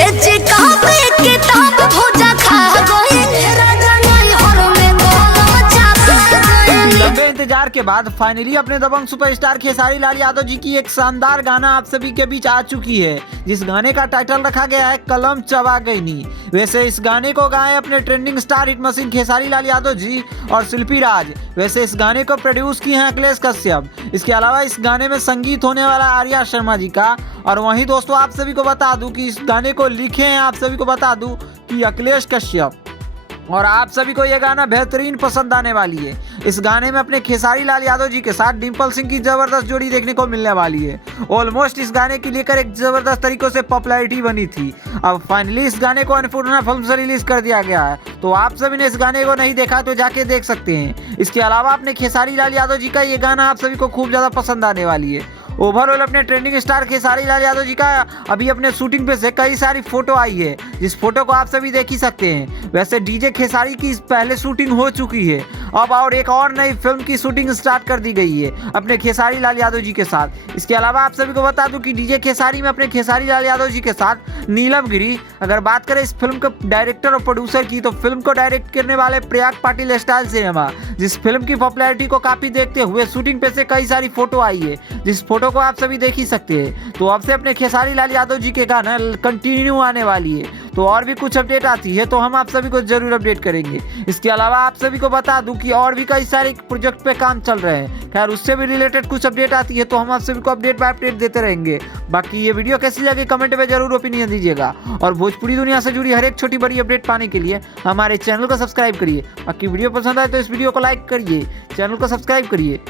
बेचे कापे किताब भोजा खा गए राजा नहीं हर में गोलम चापा गए। लंबे इंतजार के बाद फाइनली अपने दबंग सुपरस्टार खेसारी लाल यादव जी की एक शानदार गाना आप सभी के बीच आ चुकी है, जिस गाने का टाइटल रखा गया है कलम चबा गई नी। वैसे इस गाने को गाए अपने trending star hit machine Khesari Lal Yadav ji और शिल्पी राज। वैसे इस गाने को प्रोड्यूस किए हैं अखिलेश कश्यप। इसके अलावा इस गाने में संगीत होने वाला आर्या शर्मा जी का। और वहीं दोस्तों आप सभी को बता दूं कि इस गाने को लिखे हैं, आप सभी को बता दूं कि अखिलेश कश्यप। और आप सभी को यह गाना बेहतरीन पसंद आने वाली है। इस गाने में अपने खेसारी लाल यादव जी के साथ डिम्पल सिंह की जबरदस्त जोड़ी देखने को मिलने वाली है। ऑलमोस्ट इस गाने की लेकर एक जबरदस्त तरीकों से पॉपुलैरिटी बनी थी। अब फाइनली इस गाने को अन्नपूर्णा फिल्म से रिलीज कर दिया गया है, तो आप सभी ने इस गाने को नहीं देखा तो जाके देख सकते हैं। इसके अलावा अपने खेसारी लाल यादव जी का ये गाना आप सभी को खूब ज्यादा पसंद आने वाली है। ओवरऑल अपने ट्रेंडिंग स्टार खेसारी लाल यादव जी का अभी अपने शूटिंग पे से कई सारी फोटो आई है, जिस फोटो को आप सभी देख ही सकते हैं। वैसे डीजे खेसारी की पहले शूटिंग हो चुकी है, अब और एक और नई फिल्म की शूटिंग स्टार्ट कर दी गई है अपने खेसारी लाल यादव जी के साथ। इसके अलावा आप सभी को बता दूं कि डीजे खेसारी में अपने खेसारी लाल यादव जी के साथ नीलम गिरी। अगर बात करें इस फिल्म के डायरेक्टर और प्रोड्यूसर की, तो फिल्म को डायरेक्ट करने वाले प्रयाग पाटिल स्टाइल सिनेमा। जिस फिल्म की पॉपुलैरिटी को काफी देखते हुए शूटिंग पे से कई सारी फोटो आई है, जिस फोटो को आप सभी देख ही सकते हैं। तो अब से अपने खेसारी लाल यादव जी के गाना कंटिन्यू आने वाली है, तो और भी कुछ अपडेट आती है तो हम आप सभी को जरूर अपडेट करेंगे। इसके अलावा आप सभी को बता दूं कि और भी कई सारे प्रोजेक्ट पे काम चल रहे हैं, खैर उससे भी रिलेटेड कुछ अपडेट आती है तो हम आप सभी को अपडेट बाय अपडेट देते रहेंगे। बाकी ये वीडियो कैसी लगी कमेंट में जरूर ओपिनियन दीजिएगा, और भोजपुरी दुनिया से जुड़ी हर एक छोटी बड़ी अपडेट पाने के लिए हमारे चैनल को सब्सक्राइब करिए। बाकी वीडियो पसंद आए तो इस वीडियो को लाइक करिए, चैनल को सब्सक्राइब करिए।